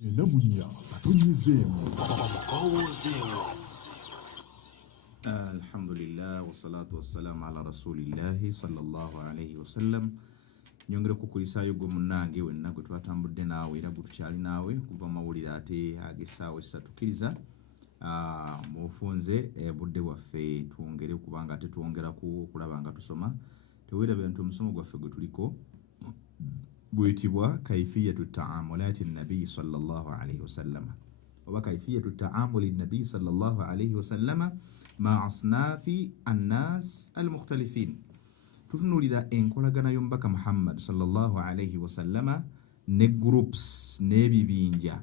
Enamunya atonyezeemu. Alhamdulillah wassalatu wassalamu ala rasulillahi sallallahu alayhi wasallam. Nyongera kukulisaayo gwe munnange wenna gwe twatambudde naawe era gwe tukyali naawe kuva mawulire ate ag'essaawa essatu tukkiriza mu bufunze budde bwaffe twongere kubanga ate twongeraku okulaba nga tusoma teweerabira nti omusomo gwaffe gwe tuliko guyitibwa kaifiyatu taamulati nabii sallallahu alayhi wasallama oba kaifiyatu taamuli nabii sallallahu alayhi wasallama ma asnafi annas almukhtalifin. Tutunulira enkolagana y'omubaka Muhammad sallallahu alayhi wasallama ne groups n'ebibinja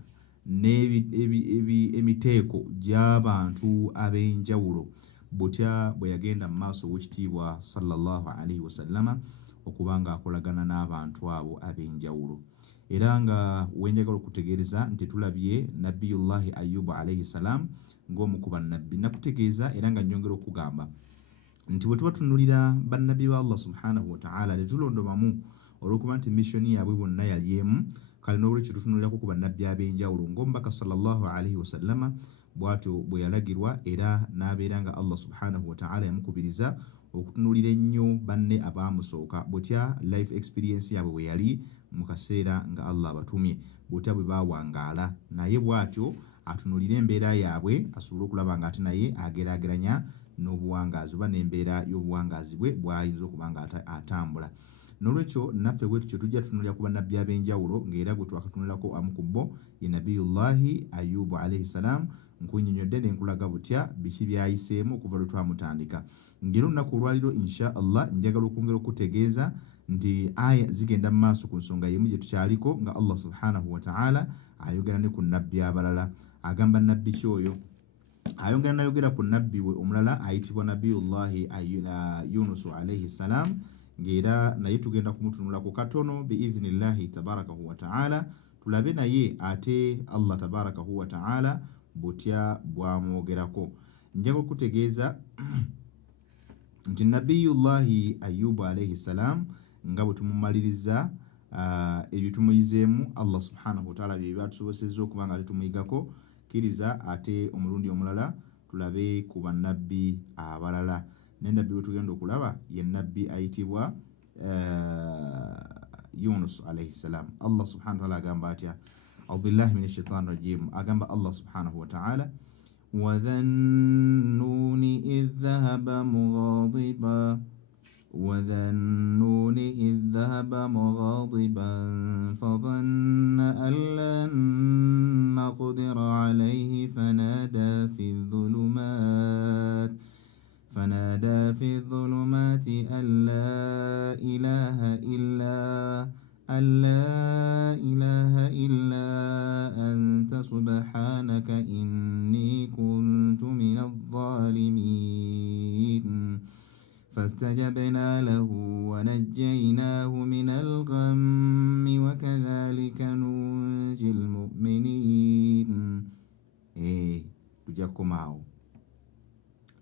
emiteeko gy'abantu ab'enjawulo butya bwe yagenda mu maaso w'ekitiibwa sallallahu alayhi wasallama okubanga akolagana n'abantu abo ab'enjawulo. Era nga wenjagala okutegeereza nti tulabye nabiyullahi Ayubu alayhi salam ng'omu ku bannabbi. Nakutegeeza era nga nnyongera okugamba nti bwe tuba tunulira bannabbi ba Allah subhanahu wa ta'ala tetulondomamu olw'okuba nti missoni yaabwe bonna yali emu, kale n'olwekyo tutunulirako ku bannabbi ab'enjawulo ng'omubaka sallallahu alayhi wasallama bw'atyo bwe yalagirwa era n'abeera nga Allah subhanahu wa ta'ala yamukubiriza okutunulira ennyo banne abaamusooka butya life experience yaabwe bwe yali mu kaseera nga Allah abatumye butya bwe baawangaala, naye bw'atyo atunulira embeera yaabwe asobole okulaba nga ate naye ageraageranya n'obuwangaazi oba n'embeera y'obuwangaazi bwe bw'ayinza okuba nga atambula. N'olwekyo naffe bwe tutyo tujja tutunulira ku bannabbi ab'enjawulo ng'era gwe twakatunulirako amu ku bo ye nabiyullahi Ayubu alayhi salam. Nkunnyonnyodde ne nkulaga butya biki byayiseemu okuva lwe twamutandika. Ng'era olunaku olwaliro insha Allah njagala okwongera okutegeeza nti aya zigenda mu maaso ku nsonga y'emu gye tukyaliko nga Allah subhanahu wa ta'ala ayogera ne ku nabbi abalala. Agamba nabbi ki oyo? Ayongera nayogera ku nabbi we omulala ayitibwa nabiyullahi Yunusu alayhi salam, ng'era naye tugenda kumutunulako katono biidhnillahi tabarakahu wa ta'ala, tulabe naye ate Allah tabarakahu wa ta'ala butya bwamwogerako. Njagala okutegeeza nti nabiyullahi Ayubu alayhi salam nga bwe tumumaliriza ebyo tumuyizeemu Allah subhanahu wa ta'ala bye byatusobosezza okuba nga tetumuyigako, kkiriza ate omulundi omulala tulabe ku bannabbi abalala. N'ennabbi we tugenda okulaba ye nabbi ayitibwa Yunus alayhi salam. Allah subhanahu wa ta'ala agamba atya? A'udhu billahi minash shaitani rajim. Agamba Allah subhanahu wa ta'ala wa dhannuni idh dhahaba mughadiban وذنون إذ ذهب مغاضبا فظن أن لن نقدر عليه فنادى في الظلمات أن لا إله إلا أنت سبحانك إني كنت من الظالمين فاستجبنا له ونجيناه من الغم وكذلك ننجي المؤمنين. tujakomaawo.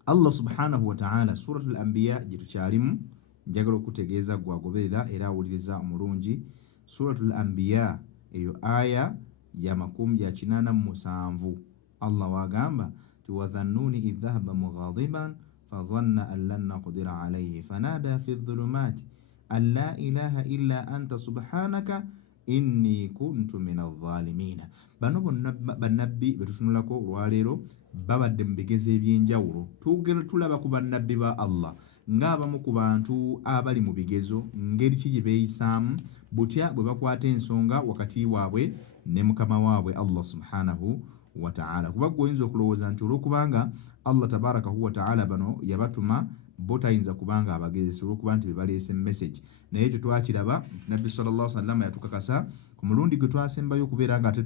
Allah subhanahu wa ta'ala suratul anbiya gye tukyalimu njagala okutegeeza gwagoberera era awuliriza omulungi. Suratul anbiya eyo aya ya 87 Allah wagamba ti wadhannuni idh dhahaba mughadiban فظن أن لن نقدر عليه فنادى في الظلمات أن لا إله إلا أنت سبحانك إني كنت من الظالمين. Bano bannabbi betutunulako olwaleero babadde mu bigezo eby'enjawulo. Tugenda tulaba ku bannabbi ba Allah ng'abamu ku bantu abali mu bigezo, ngeri ki gye beeyisaamu, butya bwe bakwata ensonga wakati waabwe ne mukama waabwe Allah subhanahu wa ta'ala. Kuba gwoyinza okulowooza nti olw'okubanga Allah tabarakahu wa ta'ala bano yabatuma bo tayinza kubanga abagezesa olw'okuba nti bebaleese message, naye ekyo twakiraba nabbi sallallahu alayhi wa sallam yatukakasa ku mulundi gwe twasembayo okubeera nga ate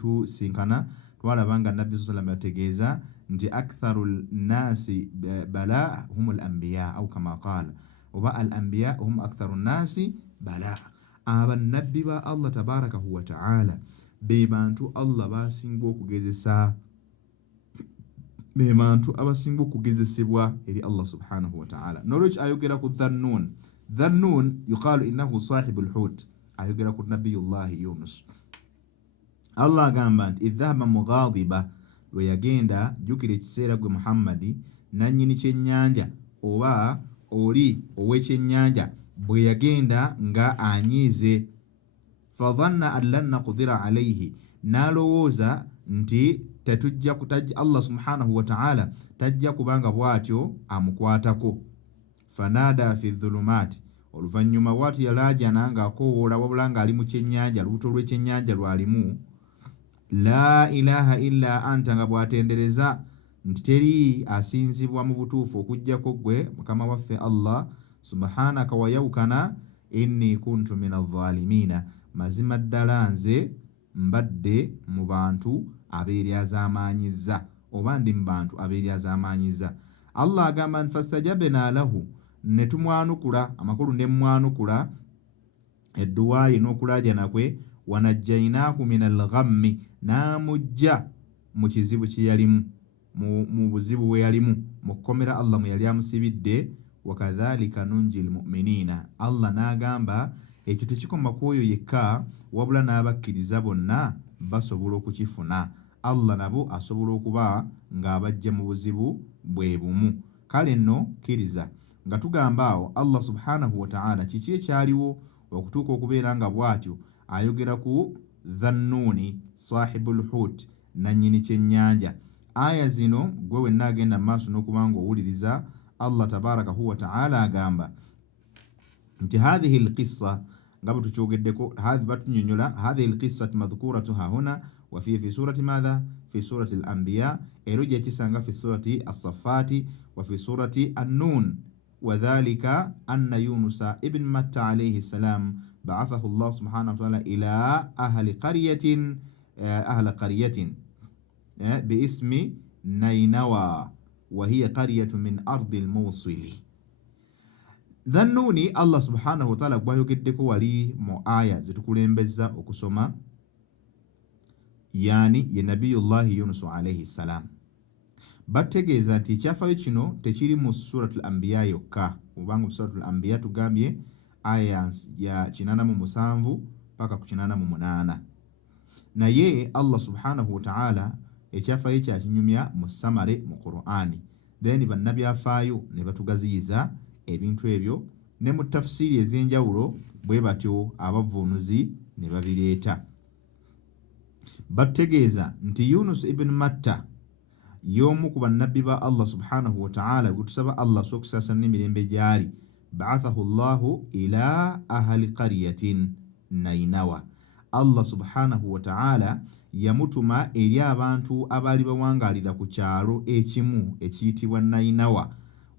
tusinkana, twalaba nga nabbi sallallahu alayhi wa sallam yategeeza nti aktharu nnasi bala humul anbiya au kama qaala, oba al anbiya hum aktharu nnasi bala. Abannabbi ba Allah tabarakahu wa ta'ala be bantu Allah basinga okugezesa, be bantu abasinga okugezesebwa eri Allah subhanahu wa ta'ala. N'olwekyo ayogera ku Dhannun. Dhannun yuqaalu innahu sahibul hut, ayogera ku nabiyullahi Yunus. Allah agamba nti idhahaba mughadiba bwe yagenda jjukira ekiseera gwe Muhammadi nannyini kyennyanja oba oli ow'ekyennyanja bwe yagenda nga anyiize fadhanna an lan naqdira alayhi n'alowooza nti Allah subhanahu wa ta'ala tajja kubanga bw'atyo amukwatako fanaada fi dhulumaati oluvannyuma bw'atyo yalaajana ng'akoowoola wabula ng'ali mu kyennyanja lubuto lw'ekyennyanja lwalimu la ilaha illa anta nga bw'atendereza nti teri asinzibwa mu butuufu okuggyako ggwe mukama waffe Allah subhanaka wayawukana inni kuntu min adh-dhalimiina mazima ddala nze mbadde mu bantu abeeryazaamaanyizza oba ndi mu bantu abeeryazaamaanyizza. Allah agamba nti fastajabna lahu ne tumwanukula amakulu ne mwanukula edduwa ye n'okulaajana kwe wanajjaynaahu min al-ghammi n'amujja mu kizibu kye yalimu mu buzibu bwe yalimu mu kkomera Allah mwe yali amusibidde wakadhalika nunji almu'miniina Allah n'agamba ekyo tekikoma kwoyo yekka wabula n'abakkiriza bonna basobola okukifuna Allah nabo asobola okuba ng'abajja mu buzibu bwe bumu. Kale nno kkiriza nga tugamba awo Allah subhanahu wa ta'ala kiki ekyaliwo okutuuka okubeera nga bw'atyo ayogera ku Dhannuuni sahibul hut nannyini kyennyanja. Aya zino gwe wenna agenda mu maaso n'okuba ng'owuliriza Allah tabarakahu wa ta'ala agamba nti hadhihi alqissa nga bwe tukyogeddeko batunyonyola hadhihi alqissatu madhkuratuha huna wa fi surati madha fi surati al-anbiya era ojja kisanga fi surati as-saffati wa fi surati an-nun wadhalika anna yunusa ibn matta alayhi salam ba'athahu Allah subhanahu wa ta'ala ila ahli qaryatin biismi Nainawa wa hiya qaryatu min ardi al-Mawsil. Dhannuni Allah subhanahu wa ta'ala gwayogeddeko wali mu aya zitukulembeza okusoma yani ye nabiyullahi Yunus alayhi salam. Bategeeza nti ekyafayo kino tekiri mu suratul anbiya yokka kubanga mu suratul anbiya tugambye aya ya 87 paka ku 88 naye Allah subhanahu wa ta'ala ekyafayo kyakinyumya mu samare mu Qur'ani then bannabi afaayo ne batugaziyiza ebintu ebyo ne mu tafsiri ez'enjawulo bwe batyo abavunuzi ne babireeta. Bategeeza nti Yunus ibn Matta y'omu ku bannabbi ba Allah subhanahu wa ta'ala gutusaba Allah sokusasa n'emirembe gyali ba'athahu Allahu ila ahli qaryatin Nainawa. Allah subhanahu wa ta'ala yamutuma eri abantu abaali bawangaalira ku kyalo ekimu ekiyitibwa Nainawa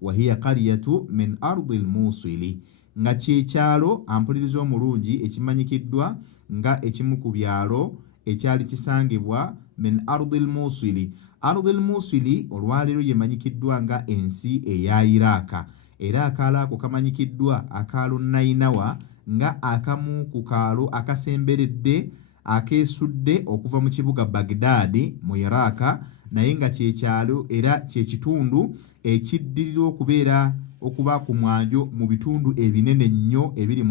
wa hiya qaryatu min ardi al-Mawsil nga kyekyalo ampuliriza omulungi ekimanyikiddwa nga ekimu ku byalo ekyali kisangibwa min ardi al-Mawsil. Ardi al-Mawsil olwaleero yemanyikiddwa nga ensi eya Iraka era akaalo ako kamanyikiddwa akaalo Nainawa nga akamu ku kaalo akasemberedde akeesudde okuva mu kibuga Baghdad mu Iraka naye nga kyekyalo era kyekitundu ekiddirira okuba ku mwanjo mu bitundu ebinene nnyo ebiri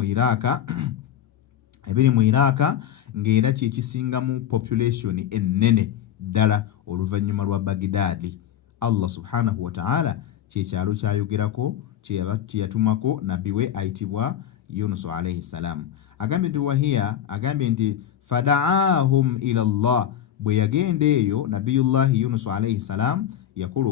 mu Iraka ng'era kyekisingamu population ennene ddala oluvannyuma lwa Baghdad. Allah subhanahu wa ta'ala kyekyalo kyayogerako kyeyatumako nabbi we ayitibwa Yunus alayhi salam. Agambye nti wahiya agambye nti fada'ahum ila Allah bwe yagenda eyo nabiyullahi Yunus alayhi salam yakola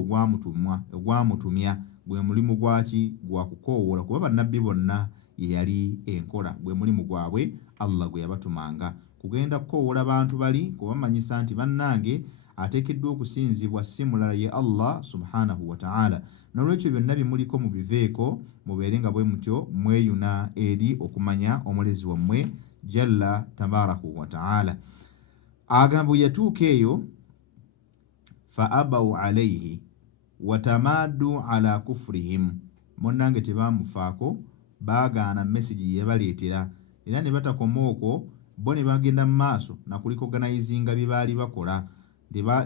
ogwamutumya gwe mulimu gwaki gwa kukoowoola kuba bannabbi bonna ye yali enkola gwe mulimu gwabwe Allah gwe yabatumanga kugenda kukoowoola bantu bali kubamanyisa nti bannange ateekeddwa okusinzibwa si mulala ye Allah subhanahu wa ta'ala. Nolwekyo byonna bimuliko mubiveeko mubeere nga bwe mutyo mweyuna eri okumanya omulezi wammwe jalla tabaraku wa ta'ala. Agamba yatuuka eyo fa abaw alayhi watamadu ala kufrihim monnange tebamufaako baagaana message yebaleetera era ne batakoma okwo bo ne bagenda mu maaso nakuliko organizinga bye baali bakola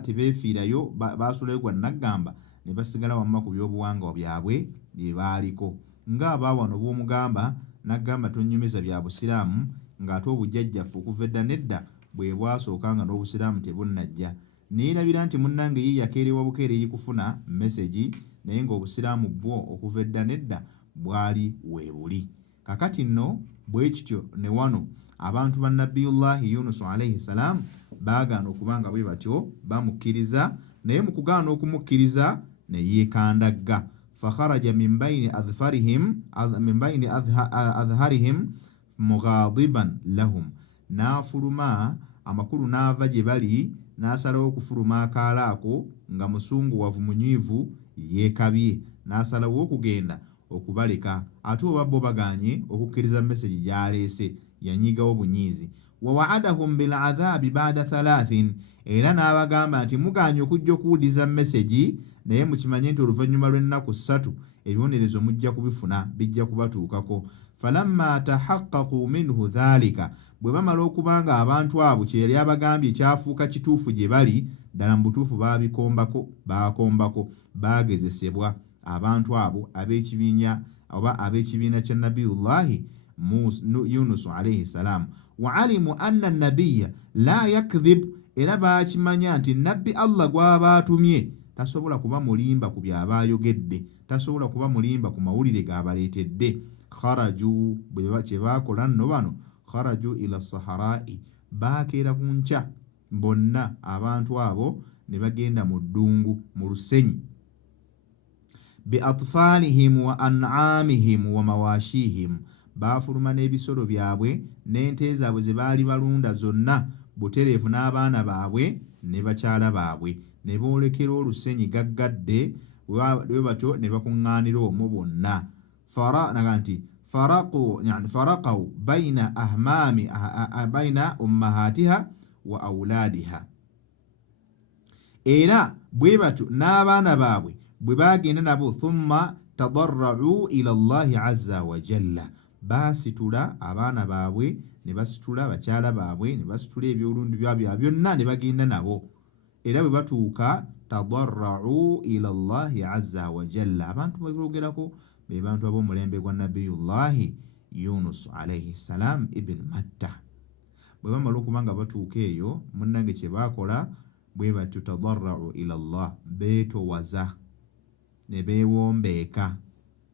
tebeefiirayo baasulayo gwa naggamba ne basigala wamma ku byobuwangwa byabwe bye baaliko ng'abaawano bw'omugamba naggamba tonnyumiza bya busiraamu ng'ate obujjajjaffe okuva edda nedda bwe bwasooka nga n'obusiraamu tebunnajja, neerabira nti munnange ye yakeerewa bukeereyi kufuna mesegi, naye ng'obusiraamu bwo okuva edda nedda bwali weebuli. Kakati nno bwe kityo ne wano abantu ba Nabiyullahi Yunus alayhi salam baagaana okubanga bwe batyo bamukkiriza, naye mu kugaana okumukkiriza ne yeekandagga. Fakharaja min bayni adharihim mughadiban lahum, n'afuluma amakulu n'ava gye bali, n'asalawo okufuluma akaala ako nga musunguwavu munyiivu yeekabye, n'asalawo okugenda okubaleka, ate oba bo bagaanye okukkiriza mesegi gy'aleese, yanyigawo bunyiizi. Wa wa'adahum bil adhabi ba'da 3, era n'abagamba nti mugaanye okujja okuwuliza mesegi, naye mukimanye nti oluvannyuma lw'ennaku 3 ebibonerezo mujja kubifuna, bijja kubatuukako. Falamma tahaqqaqu minhu dhalika, bwe bamala okubanga abantu abo kye yali abagambye kyafuuka kituufu gye bali, ddala mu butuufu baakombako, baagezesebwa abantu abo ab'ekibiina kya Nabiyullahi Yunus alayhi salam. Wa alimu anna nabiyya la yakdhib, era baakimanya nti nabbi Allah gw'aba atumye tasobola kuba mulimba ku byaba ayogedde, tasobola kuba mulimba ku mawulire g'abaleetedde. Kharaju, kye baakola nno bano, kharaju ila saharai, baakeera ku nkya bonna abantu abo ne bagenda mu ddungu, mu lusenyi. Bi atfalihim wa an'amihim wa mawashihim, baafuluma n'ebisolo byabwe n'ente zaabwe ze baali balunda zonna butereevu, n'abaana baabwe ne bakyala baabwe, ne boolekera olusenyi gaggadde, bwe batyo ne bakuŋŋaanira omwo bonna. faraqaw bayna ummahatiha wa awladiha, era bwe batyo n'abaana baabwe bwe bagenda nabo. Thumma tadarra'u ila Allahi azza wa jalla, baasitula abaana baabwe ne basitula bakyala baabwe ne basitula ebyolundi byabwe byonna ne bagenda nabo, era bwe batuuka tadarra'u ila Allahi azza wa jalla. Abantu babogerako be bantu ab'omulembe gwa Nabiyullahi Yunus alayhi salam ibn Matta. Bwe bamala okuba nga batuuka eyo, munnange kye baakola bwe batyo tadarra'u ila Allah, beetowaza ne beewombeeka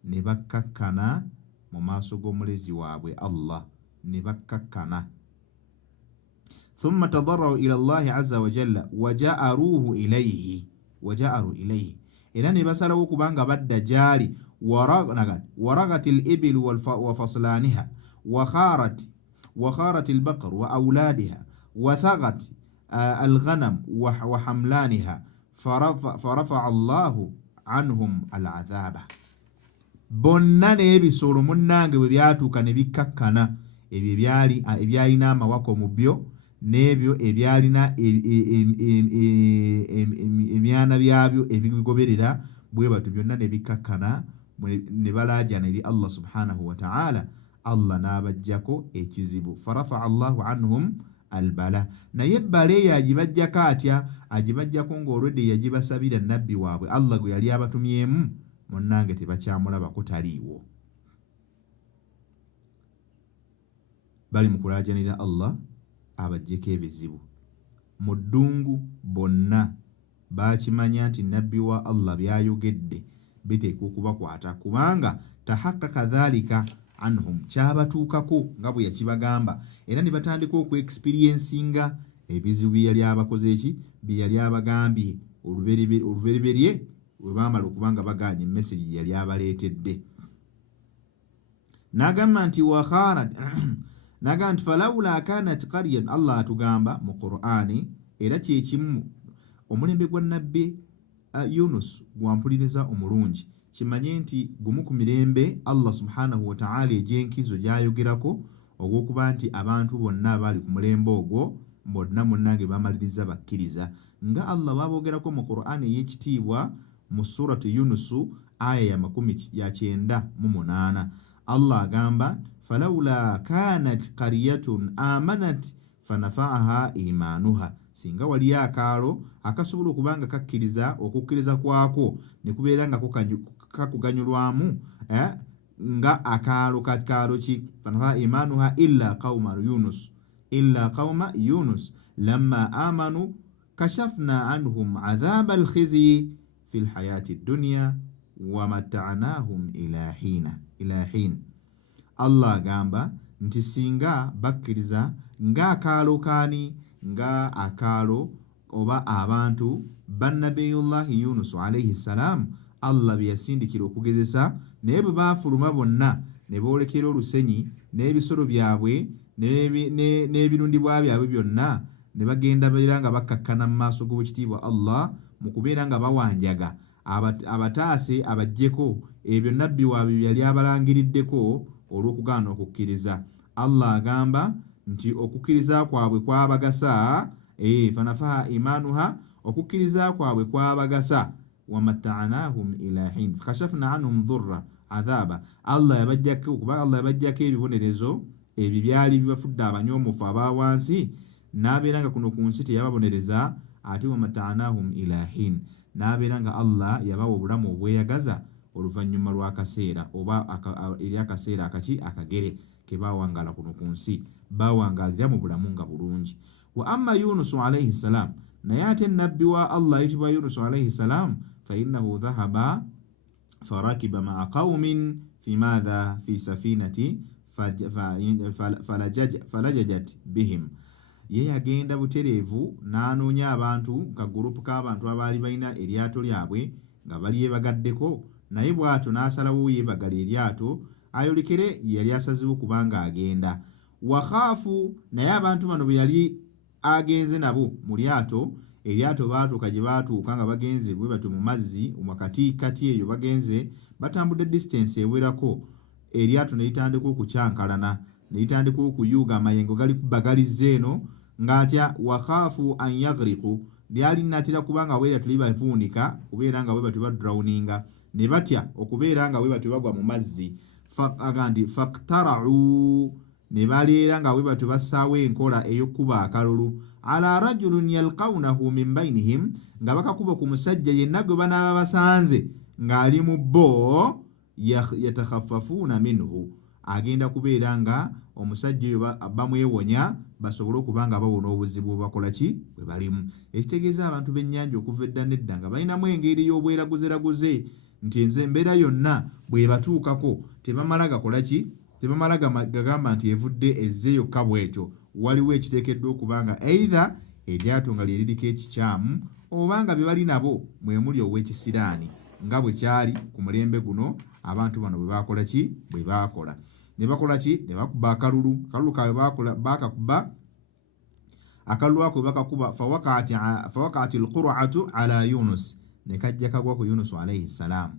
ne bakkakkana mu maaso g'omulezi waabwe Allah, ne bakkakkana. Thumma tadarra'u ila Allahi azza wa jalla waja'aru ilayhi, era ne basalawo okubanga badda gyali. Waragatil ibilu wa faslaniha wa kharat al-baqar wa awladiha wa thagat al-ghanam wa hamlaniha farafa'a Allahu anhum al-adhaba. Bonna n'ebisolo munnange bwe byatuuka ne bikkakkana, ebyo ebyalina amawako mu byo n'ebyo ebyalina emyana byabyo ebigoberera, bwe batyo byonna ne bikkakkana ne balaajana eri Allah subhanahu wa ta'ala. Allah n'abajjako ekizibu. Farafa'a Allahu anhum albala, naye ebbala eyo agibajjako atya? Agibajjako ng'olwedde yagibasabira nabbi waabwe Allah gwe yali abatumyemu, munnange tebakyamulabako, taliiwo. Bali mu kulaajanira Allah abajjeko ebizibu. Mu ddungu bonna baakimanya nti nabbi wa Allah byayogedde biteekwa okubakwata, kubanga tahaqqaqa dhalika anhum, kyabatuukako nga bwe yakibagamba, era ne batandika okuexperiencinga ebizibu bye yali abakoze eki, bye yali abagambye olubereberye bwe baamala okubanga bagaanye message gye yali abaleetedde. N'agamba nti wakharat n'agamba nti falawula kanat qaryan, Allah atugamba mu Qur'ani, era kyekimu omulembe gwa nabbi Yunus gwampuliriza omulungi, kimanye nti gumu ku mirembe Allah subhanahu wa ta'ala egy'enkizo gy'ayogerako ogw'okuba nti abantu bonna abali ku mulembe ogwo bonna munnange bamaliriza bakkiriza, nga Allah bw'abogerako mu Qur'ani ey'ekitiibwa mu suratu Yunusu aya ya 98. Allah agamba falawla kanat qaryatun amanat fanafa'aha imanuha, singa wali akaalo akasobola okubanga kakkiriza, okukkiriza kwako ne kubeera nga kakuganyulwamu nga akaalo ki fanafa'a imanuha illa qauma Yunus, illa qauma Yunus lamma amanu kashafna anhum adhaba al-khizyi fil hayati ad-dunya wa mata'nahum ila hin. Allah agamba nti singa bakkiriza ng'akaalo kaani nga akaalo oba abantu bannabiyullahi Yunus alayhi salam Allah bye yasindikira okugezesa, naye bwe baafuluma bonna ne boolekera olusenyi n'ebisolo byabwe n'ebirundibwa byabwe byonna ne bagenda beera nga bakkakkana mu maaso g'owekitiibwa Allah mu kubeera nga bawanjaga abataase abajjeko ebyo nabbi waabwe yali abalangiriddeko olw'okugaana okukkiriza. Allah agamba nti okukkiriza kwabwe kwabagasa, fanafaha imanuha, okukkiriza kwabwe kwabagasa. Wamatta'nahum ila hin khashafna anhum dhurra adhaba. Allah yabajjako ebibonerezo ebyo byali bibafudde abanyoomufu abawansi, n'abeera nga kuno ku nsi teyababonereza, ate wamatta'nahum ila hin, n'abeera nga Allah yabawa obulamu obweyagaza oluvannyuma lw'akaseera oba eri akaseera akagere ke baawangala kuno ku nsi, baawangalira mu bulamu nga bulungi. Wa amma Yunus alayhi salam, naye ate nabbi wa Allah ayitibwa Yunus alayhi salam, fa innahu dhahaba farakiba ma'a qaumin fi madha fi safinati falajajat bihim. Ye yagenda butereevu n'anoonya abantu ka gurupu k'abantu abaali balina eryato lyabwe nga bali yebagaddeko, naye bw'atyo n'asalawo yebagala eryato ayolekere yali asazeewo kubanga agenda. Wakhaafu, naye abantu bano bwe yali agenze nabo mu lyato, eryato baatuuka gye baatuuka nga bagenze bwe batyo mu mazzi wakati eyo bagenze batambudde distance ewerako, eryato ne litandika okukyankalana, ne litandika okuyuuga, amayengo gali kubagalizza eno ng'atya. Wakhaafu an yaghriqu, lyali linatera kubanga bwe batyo libavuunika kubeera nga bwe batyo badrawninga, ne batya okubeera nga bwe batyo bagwa mu mazzi. Faqtara'u, ne baleera nga bwe batyo bassaawo enkola ey'okkuba akalulu. Ala rajulun yalqawnahu min bainihim, nga bakakuba ku musajja yenna gwe banaaba basanze ng'ali mu bo, yatakhaffafuuna minhu, agenda kubeera nga omusajja oyo bamwewonya basobole okuba nga bawona obuzibu bakola ki bwe balimu. Ekitegeeza abantu b'ennyanja okuva edda n'edda nga balinamu engeri y'obweraguzeraguze nti enze embeera yonna bwe batuukako tebamala gakola ki, tebamala gagamba nti evudde ezze yokka bw'etyo. Waliwo ekiteekeddwa okuba nga either eryato nga lyeririko ekikyamu oba nga bye bali nabo mwe muli ow'ekisiraani, nga bwe kyali ku mulembe guno abantu bano bwe bakola ki, bwe baakola. Ne bakola ki, ne bakuba akalulu kaabwe bakakuba, akalulu ako bakakuba, fawaqa'at al-qur'atu ala Yunus, ne kajja kagwa ku Yunus alayhi salam.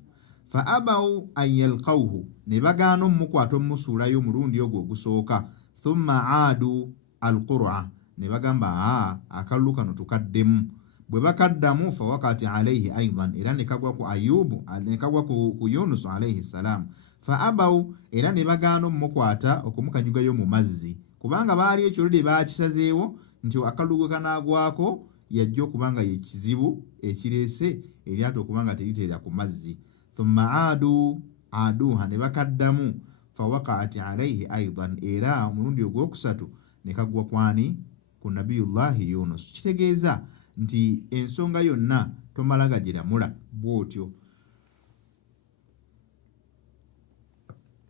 Fa abaw an yalqawhu, ne bagaana omukwata omusuulayo omulundi ogwo ogusooka. Thumma aadu al-qur'a, ne bagamba akalulu kano tukaddemu. Bwe bakaddamu, fawaqa'at alayhi aidan, era ne kagwa ku Ayubu, ne kagwa ku Yunus alayhi salam. Fa abaw, era ne bagaana omukwata okumukanyugayo mu mazzi, kubanga baali ekyolide baakisazeewo nti akalulu kanaagwako yajja okubanga ye kizibu ekireese eryato okubanga teriteera ku mazzi. Thumma aduha, ne bakaddamu, fawaqa'at alayhi aidan, era omulundi ogwokusatu ne kagwa kwani, ku nabiyullahi Yunus. Kitegeeza nti ensonga yonna tomala gagiramula bw'otyo.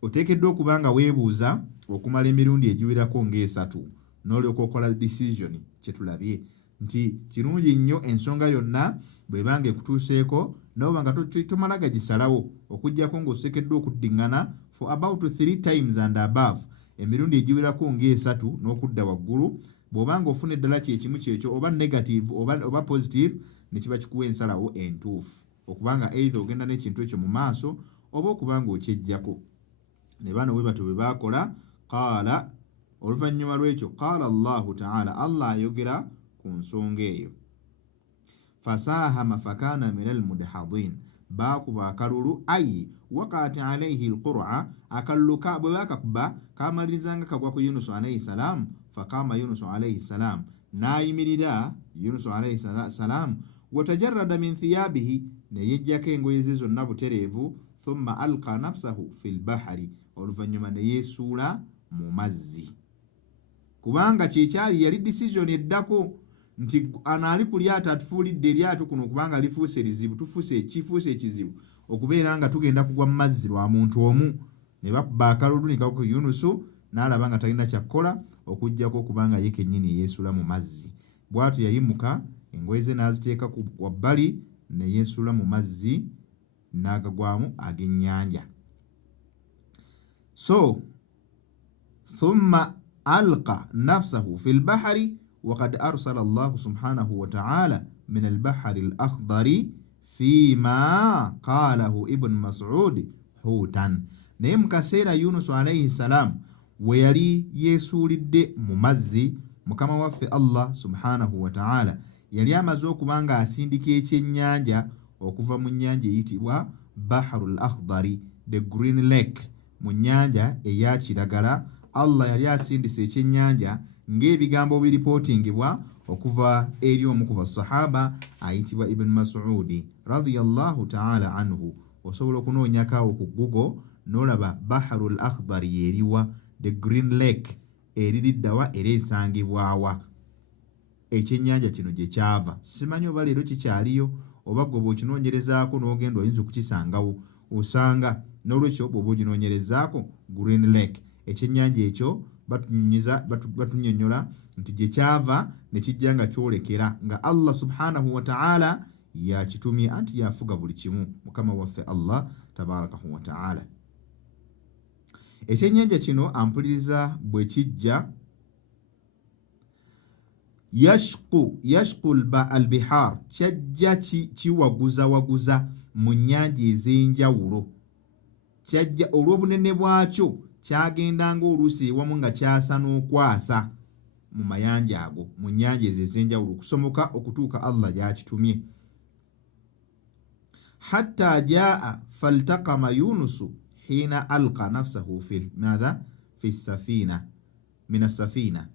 Oteekeddwa okuba nga weebuuza okumala emirundi egiwerako ng'esatu n'olyoka okola decision. Kye tulabye nti kirungi nnyo ensonga yonna bw'ebanga ekutuuseeko n'oba nga tomala gagisalawo, okuggyako ng'osekeddwa okuddiŋŋana for about 3 times and above, emirundi egiwerako ng'esatu n'okudda waggulu. Bw'obanga ofuna eddala kyekimu kyekyo oba negative oba positive, ne kiba kikuwa ensalawo entuufu okubanga either ogenda n'ekintu ekyo mu maaso oba okubanga okyejjako. Ne bano bwe batyo bwe baakola. Qaala, oluvannyuma lw'ekyo, qaala Allahu ta'ala, Allah ayogera ku nsonga eyo. Fasaahama fakaana min almudhadin, baakuba akalulu, ayi waqa'at alayhi alqur'a, akalulu bwe baakakuba kaamalirizanga kagwa ku Yunus alayhi salam. Faqaama Yunus alayhi salam, n'ayimirira Yunus alayhi salam. Watajarrada min thiyabihi, ne yejjako engoye ze zonna butereevu. Thumma alqa nafsahu fil bahari, oluvannyuma ne yeesuula mu mazzi. kubanga kyekyali yali decision eddako nti anaali ku lyato atufuulidde eryato kuno kubanga lifuuse lizibu kifuuse ekizibu okubeera nga tugenda kugwa mu mazzi lwa muntu omu. Ne bakuba akalulu ne kakuba Yunusu n'alaba nga talina kyakkola okuggyako okubanga ye kennyini yeesula mu mazzi. Bw'atyo yayimuka engoye ze n'aziteeka ku wabbali ne yeesula mu mazzi n'agagwamu ag'ennyanja. So thumma alqa nafsahu fi lbahari وقد أرسل الله سبحانه وتعالى من البحر الأخضر فيما قاله ابن مسعود حوتا. naye mu kaseera Yunusu alayhi salam we yali yeesuulidde mu mazzi, mukama waffe Allah subhanahu wa ta'ala yali amaze okuba nga asindika ekyennyanja okuva mu nnyanja eyitibwa Baharul Akhdari, the Green Lake, mu nnyanja eya kiragala. Allah yali asindise ekyennyanja ng'ebigambo biripootingibwa okuva eri omu ku basahaba ayitibwa Ibn Mas'udi radiyallahu ta'ala anhu. Osobola okunoonyako ku Google n'olaba Baharul Akhdari yeriwa, the Green Lake eririddawa era esangibwawa, ekyennyanja kino gye kyava. Simanyi oba leero kikyaliyo oba gwe bw'okinoonyerezaako n'ogenda oyinza okukisangawo osanga. N'olwekyo bw'oba oginoonyerezaako Green Lake, ekyennyanja ekyo batunnyonnyola nti gye kyava ne kijja nga kyolekera nga Allah subhanahu wa ta'ala yakitumye, anti yafuga buli kimu mukama waffe Allah tabarakahu wa ta'ala. Ekyennyanja kino ampuliriza bwe kijja yashqu albihar, kyajja kiwaguzawaguza mu nnyanja ez'enjawulo. Kyajja olw'obunene bwakyo kyagendanga oluusi ewamu nga kyasa n'okwasa mu mayanja ago, mu nnyanja ezo ez'enjawulo okusomoka okutuuka Allah gy'akitumye. Hatta jaa faltaqama Yunusu hina alqa nafsahu fi safina min as-safina,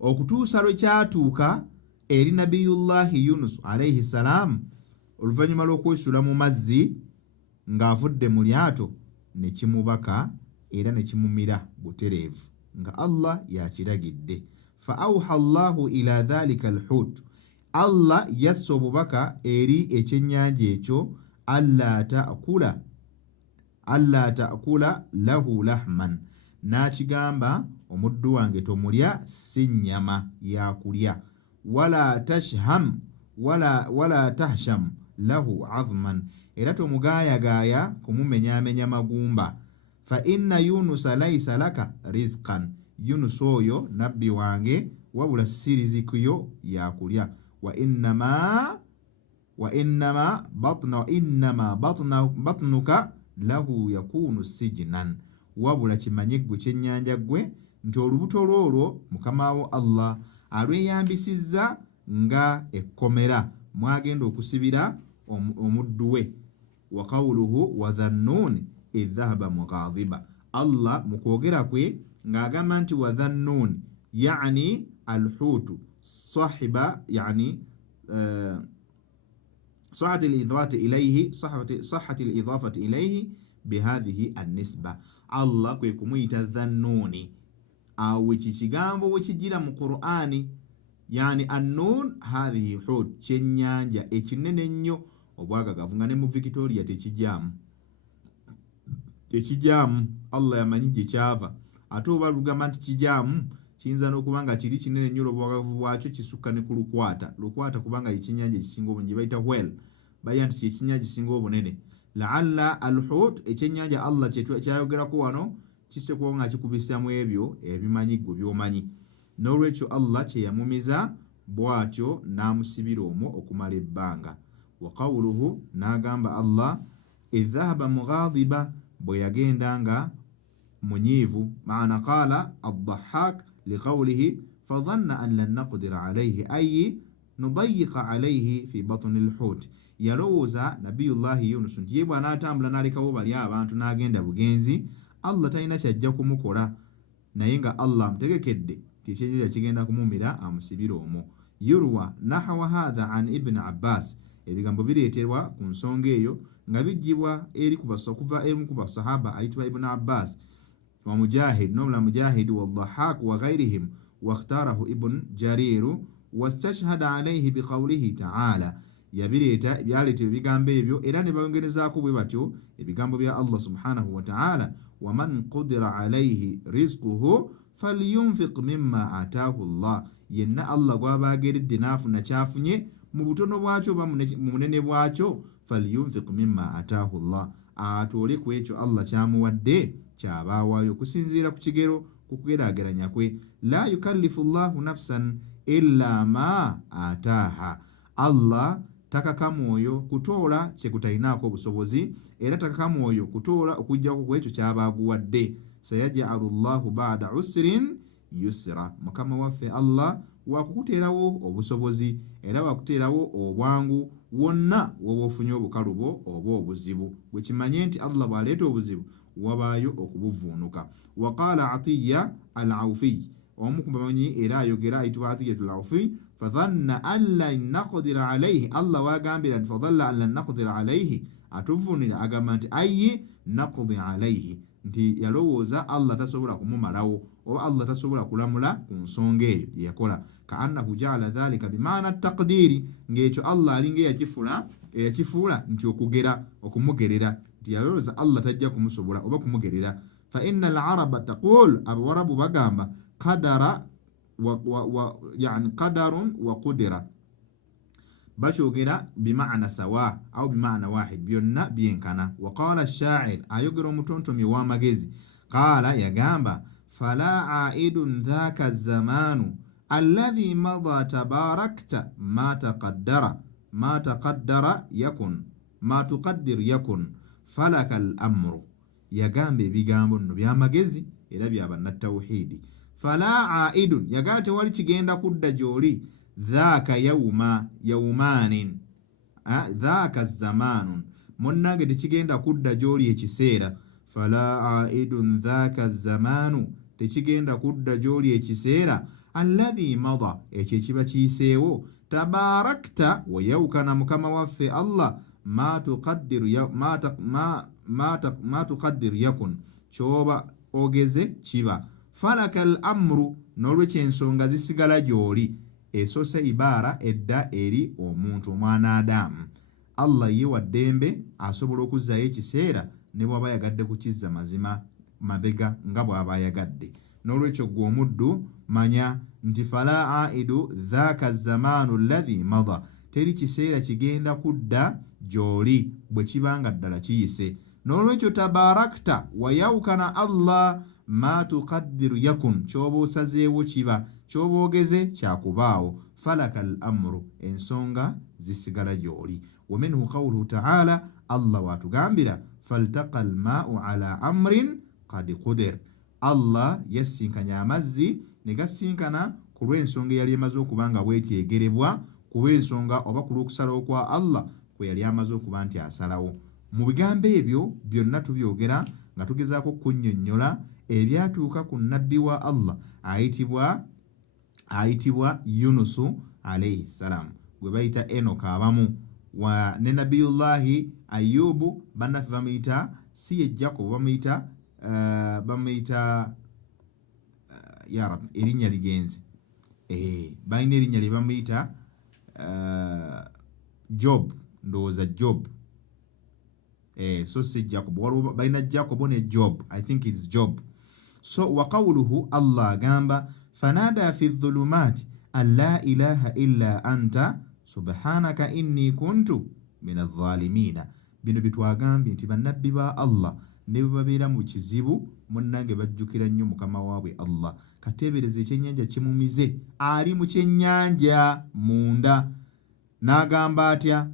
okutuusa lwe kyatuuka eri nabiyullahi Yunusu alayhi salam oluvannyuma lw'okwesula mu mazzi ng'avudde mu lyato, ne kimubaka era ne kimumira butereevu nga Allah yakiragidde. Fa awha Allahu ila dhalika alhut, Allah yassa obubaka eri ekyennyanja ekyo alla ta'kula lahu lahman, n'akigamba omuddu wange tomulya si nnyama yakulya, wala tahsham lahu azman, era tomugaayagaaya kumumenyaamenya magumba. Fa inna Yunusa laysa laka rizqan, Yunus oyo nabbi wange wabula si rizikuyo yakulya. Wa innama batnuka lahu yakunu sijnan, wabula kimanye gwe kyennyanja gwe nti olubuto lwolwo mukamawo Allah alweyambisizza nga ekkomera mwagenda okusibira omuddu we. Wa qawluhu wa dhannun idh dhahaba mughadiba, Allah mu kwogera kwe ng'agamba nti wa dhannun yani alhutu sahiba, yani صحة الإضافة إليه بهذه النسبة. الله kwe kumuyita dhannuni, awo ekigambo we kijira mu Qur'ani, yani annun hadhihi hut, kyennyanja ekinene ennyo obwagagavu nga ne mu Victoria tekijaamu. Allah yamanyi gye kyava, ate oba lugamba nti kijaamu kiyinza n'okuba nga kiri kinene nnyo obwagavu bwakyo kisukka ne ku lukwata kubanga ekyennyanja ekisinga obunene bayita whale, bayita nti ekyennyanja kisinga obunene. La'alla alhut, ekyennyanja Allah kyayogerako wano kisekuba nga kikubisamu ebyo ebimanyiggwe by'omanyi. N'olwekyo Allah kye yamumiza bw'atyo n'amusibira omwo okumala ebbanga. Wa qawluhu, n'agamba Allah idh dhahaba mughadiba, bwe yagenda nga munyiivu. Maana qala ad-Dhahhak liqawlihi fadhanna an lan naqdira alayhi ay nudayiqa alayhi fi batni al-hut, yalowooza nabiyullahi Yunus nti ye bw'anaatambula n'alekawo bali abantu n'agenda bugenzi Allah talina kyajja kumukola, naye nga Allah amutegekedde ekyennyanja kigenda kumumira amusibire omwo. Yurwa nahwa hadha an Ibn Abbas, ebigambo bireeterwa ku nsonga eyo nga bijjibwa kuva eri ku basahaba ayitibwa Ibn Abbas wa Mujahid n'omulala Mujahid wa Dhahhak wa ghayrihim واختاره ابن جرير واستشهد عليه بقوله تعالى yabireeta byaleeta ebigambo ebyo era ne bayongerezaako bwe batyo ebigambo bya Allah subhanahu wa ta'ala waman qudira alayhi rizquhu falyunfiq mimma ataahu Allah yenna Allah gw'abaageredde n'afuna kyafunye mu butono bwakyo oba mu munene bwakyo falyunfiq mimma ataahu Allah atoole ku ekyo Allah kyamuwadde kyabaawayo okusinziira ku kigero ku kugeraageranya kwe la yukallifu Allahu nafsan illa ma ataaha Allah takaka mwoyo kutoola kyekutayinaako obusobozi era takaka mwoyo kutoola okujjako ku ekyo kyabaaguwadde sayaj'alu Allahu ba'da usrin yusra mukama waffe Allah wakukuteerawo obusobozi era wakuteerawo obwangu wonna woba ofunye obukalubo oba obuzibu bwe kimanye nti Allah bw'aleeta obuzibu wabaayo okubuvuunuka waqaala Atiyya al-Awfi omu ku bamanyi era ayogera ayitibwa Atiyyatul Awfi fadhanna an lan naqdira alayhi Allah wagambira nti fadhalla an lan naqdira alayhi atuvunira agamba nti ayi naqdi alayhi nti yalowooza Allah tasobola kumumalawo oba Allah tasobola kulamula ku nsonga eyo yakola kaannahu ja'ala dhalika bimaana taqdiri ng'ekyo Allah alinga eyakifuula nti okugera okumugerera nti yalowooza Allah tajja kumusobola oba kumugerera fa inna al-araba taqul abawarabu bagamba qadara يعني قدر وقدرة بشوغرا بمعنى سواء أو بمعنى واحد بيونا بينكنا وقال الشاعر أيقر متونتمي وامجز قال يا جامبا فلا عائد ذاك الزمان الذي مضى تباركت ما تقدر يكن فلك الأمر يا جامبي بيجامبون بيامجز إلى بيابنا التوحيد fala aidun yagala tewali kigenda kudda gyoli dhaaka yawmanin dhaaka zamanun munnange tekigenda kudda gyoli ekiseera fala aidun dhaaka zamanu tekigenda kudda gyoli ekiseera alladhi mada ekyo ekiba kiyiseewo tabarakta wayawukana mukama waffe Allah ma tuqaddiru yakun kyoba ogeze kiba falaka al-amru n'olwekyo ensonga zisigala gy'oli esose ibaara edda eri omuntu omwana Adamu Allah ye wa ddembe asobola okuzzaayo ekiseera ne bw'aba yagadde kukizza mazima mabega nga bw'aba ayagadde n'olwekyo gwe omuddu manya nti fala aidu dhaaka zamaanu alladhi mada teri kiseera kigenda kudda gy'oli bwe kibanga ddala kiyise n'olwekyo tabarakta wayawukana Allah ma tuqaddiru yakun kyoba osazeewo kiba kyoba ogeze kyakubaawo falaka al-amru ensonga zisigala gy'oli waminhu qawluhu ta'ala Allah watugambira faltaqa al-maa'u ala amrin qad qudir Allah yasinkanya amazzi ne gasinkana ku lw'ensonga eyali emaze okuba nga bwetyegerebwa ku lw'ensonga oba ku lw'okusalawo kwa Allah kwe yali amaze okuba nti asalawo mu bigambo ebyo byonna tubyogera nga tugezaako kunnyonnyola ebyatuuka ku nabbi wa Allah ayitibwa Yunusu alayhi salam gwe bayita Enoka abamu wa ne nabiyullahi Ayubu bannaffe bamuyita si ye Jacob bamuyita ya Rab erinnya ligenze balina erinnya lye bamuyita Job ndowooza Job so si Jacob waliwo balina Jacob ne Job I think it's Job so wa qawluhu Allah gamba fanada fi dhulumati an la ilaha illa anta subhanaka inni kuntu min adh-dhalimina bino bitwagambye nti bannabbi ba Allah ne babeera mu kizibu munnange bajjukira nnyo mukama waabwe Allah kateebereza ekyennyanja kimumize ali mu kyennyanja munda n'agamba atya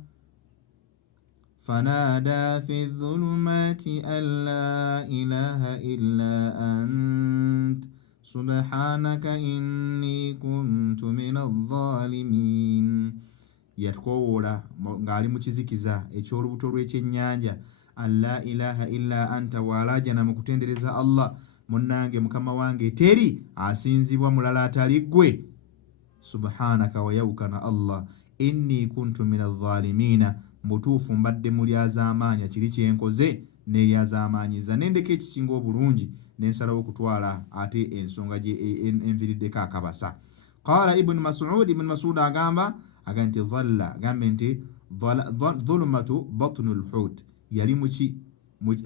fanada fi dhulumati an la ilaha illa ant subhanaka inni kuntu min adh-dhalimin yatkoola ng'ali mu kizikiza eky'olubuto lw'ekyennyanja an la ilaha illa anta waalajana mu kutendereza Allah munnange mukama wange teri asinzibwa mulala atali ggwe subhanaka wayawukana Allah inni kuntu min adh-dhalimina mutuufu mbadde mulyaza amaanyi kiri kyenkoze neeyazaamaanyiza nendeka ekisinga obulungi nensalawo okutwala ate ensonga gye enviriddeko akabasa. Qala ibn Mas'ud agamba nti dhalla, agambe nti dhulumatu batnu lhut, yali muki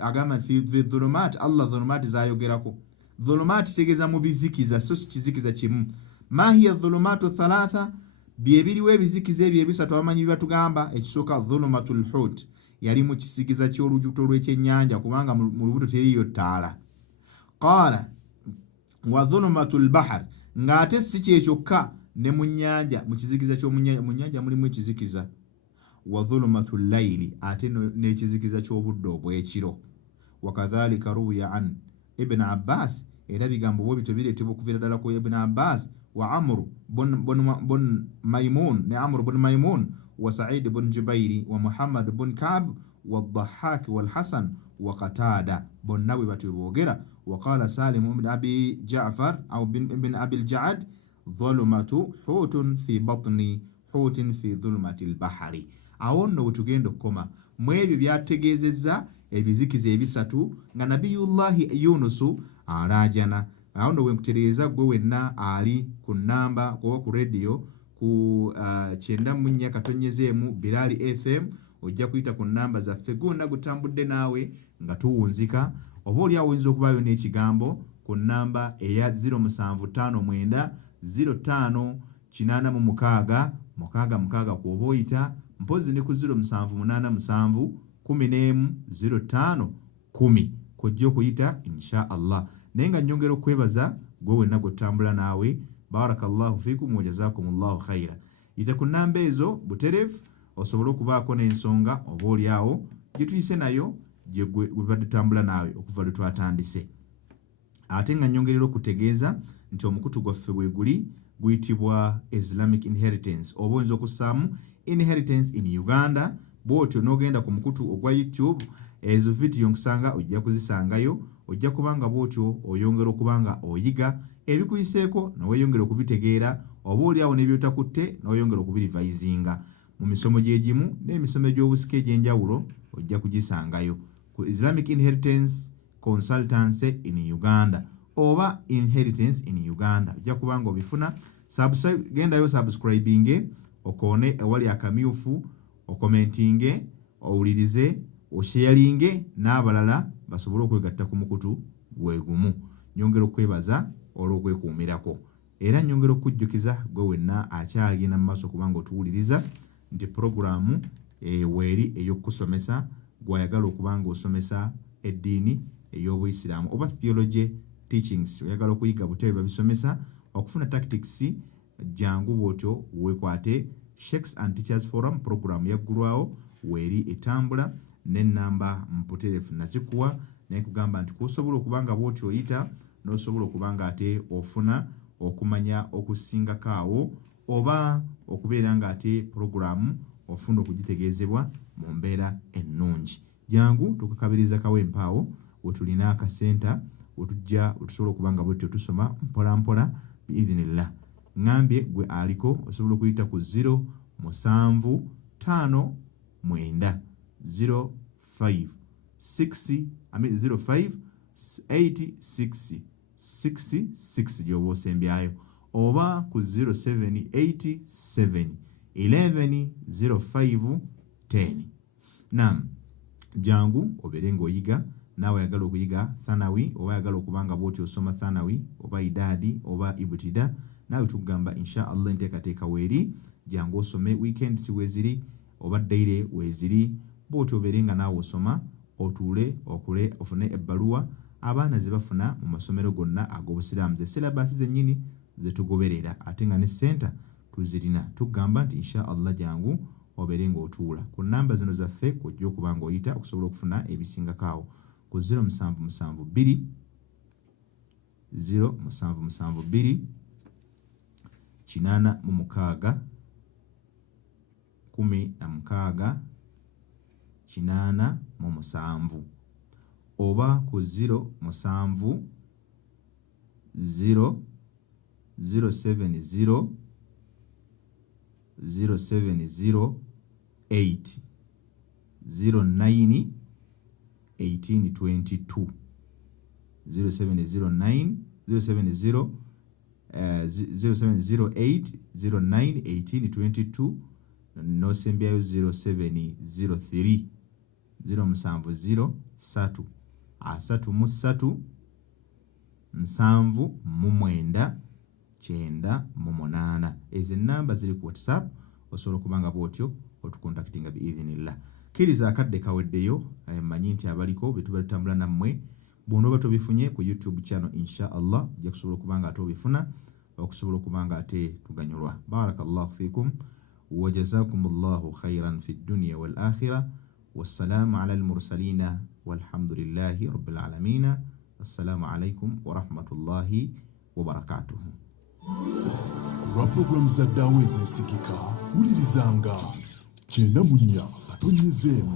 agamba fi dhulumat, Allah dhulumat zayogerako. Dhulumat tegeza mu bizikiza, so si kizikiza kimu. Ma hiya dhulumatu thalatha, byebiriwo ebizikiza ebyo ebisatu abamanyi batugamba. Ekisooka dhulumatu lhut, yali mu kisikiza ky'olujuto lw'ekyennyanja kubanga mu lubuto teriyo ttaala. Qala wa dhulumatu lbahr, ng'ate si kyekyokka ne mu nnyanja, mu kizikiza mu nnyanja mulimu ekizikiza. Wa dhulumatu layli, ate n'ekizikiza ky'obudde obw'ekiro. Wakadhalika ruwiya an ibn Abbas, era bigambo bwe bityo bireetebwa okuviira ddala ku ibn Abbas wa Amr bun Maymun, ne Amr bun Maymun wa Sa'id bun Jubairi wa Muhammad bun Ka'b wa Dhahhak wal Hasan wa Qatada, bonna bwe batyo boogera. Wa qala Salim ibn Abi Ja'far aw ibn Abi al-Ja'd, dhulumatu hutun fi batni hutin fi dhulumati al-bahri. Awo nno bwe tugenda okukoma mu ebyo byategeezezza ebizikiza ebisatu nga Nabiyullahi Yunusu alaajana. Awo nno bwe nkutereeza gwe wenna ali ku namba kuba ku radio ku 94.1 Birali FM, ojja kuyita ku namba zaffe gonna gutambudde naawe nga tuwunzika. Oba oli awinza okubaayo n'ekigambo ku namba eya 0759 05 86 66 kuoba oyita, mpozi ne ku 0787 11 05 10 kujja okuyita insha Allah. Naye nga nnyongera okwebaza gwe wenna gwetambula naawe. Barakallahu fikum wa jazakumullahu khaira. Yita ku namba ezo buterefu osobole okubaako n'ensonga oba oliawo gye tuyise nayo gye badde tambula naawe okuva lwe twatandise. Ate nga nnyongerera okutegeeza nti omukutu gwaffe bwe guli guyitibwa Islamic Inheritance, oba oyinza okussaamu Inheritance in Uganda. Bw'otyo n'ogenda ku mukutu ogwa YouTube, ezo vidiyo nkusanga ojja kuzisangayo. Ojja kubanga bw'otyo oyongera okubanga oyiga ebikuyiseeko n'oweyongera okubitegeera, oba oliawo n'ebyotakutte n'oyongera okubirivayizinga mu misomo gyegimu n'emisomo egy'obusika egy'enjawulo ojja kugisangayo ku Islamic Inheritance Consultancy in Uganda oba Inheritance in Uganda. Ojja kubanga obifuna. Gendayo subscribinge, okoone ewali akamyufu, okomentinge, owulirize, osharinge n'abalala basobole okwegatta ku mukutu gwegumu. Nyongera okwebaza olw'okwekuumirako, era nyongera okujjukiza gwe wenna akyagenda mu maaso kubanga otuwuliriza nti programu weeri ey'okusomesa gwayagala okubanga osomesa eddiini ey'Obuyisiraamu oba theology teachings, oyagala okuyiga butebe babisomesa, okufuna tactics, jangu bwotyo wekwate Sheikhs and Teachers Forum program yaggulwawo weeri etambula n'ennamba mputerefu nazikuwa naye kugamba nti kusobola okubanga bwotyo oyita n'osobola okubanga ate ofuna okumanya okusingako awo oba okubeera nga ate programu ofuna okugitegeezebwa mu mbeera ennungi. Jangu tukakabiriza kawempaawo wetulina akasenta wetujja wetusobola okubanga bwetyo tusoma mpola mpola biidhinillah. Ngambye gwe aliko osobola okuyita ku 075 0586 gyoba osembyayo, oba ku 0787 11 05 10. Jangu obeere ng'oyiga naawe ayagala okuyiga thanawi oba ayagala okubanga bw'oti osoma thanawi oba idaadi oba ibutida, naawe tugamba insha Allah enteekateeka weeri. Jangu osome weekends weeziri oba daire weeziri, bw'oti obeere nga naawe osoma otuule okule ofune ebbaluwa abaana ze bafuna mu masomero gonna ag'Obusiraamu, ze syllabus zennyini ze tugoberera ate nga ne senta tuzirina. Tugamba nti insha Allah jangu obeere ng'otuula ku namba zino zaffe kujja okuba ng'oyita okusobola okufuna ebisingako awo ku 0772 0772 86 16 87 oba ku 070 070 070 8 09 1822 0709 070 0708 09 1822 nosembyayo 0703 070 3 33 7 9 ezo namba ziri ku WhatsApp osobola okubanga bwotyo otukontaktinga biidhinillah. Kkiriza akadde kaweddeyo, manyi nti abaliko betuba tutambula nammwe bw'onooba tobifunye ku YouTube channel insha Allah ojja kusobola okubanga ate obifuna okusobola okubanga ate tuganyulwa. Barakallahu fikum wa jazakumullahu khairan fid dunya wal akhirah. Wassalamu ala al mursalina walhamdulillahi rabbil alamin. Assalamu alaikum wa rahmatullahi wa barakatuh. Lwa programu za ddaawo ezeesigika wulirizanga 94.1 FM.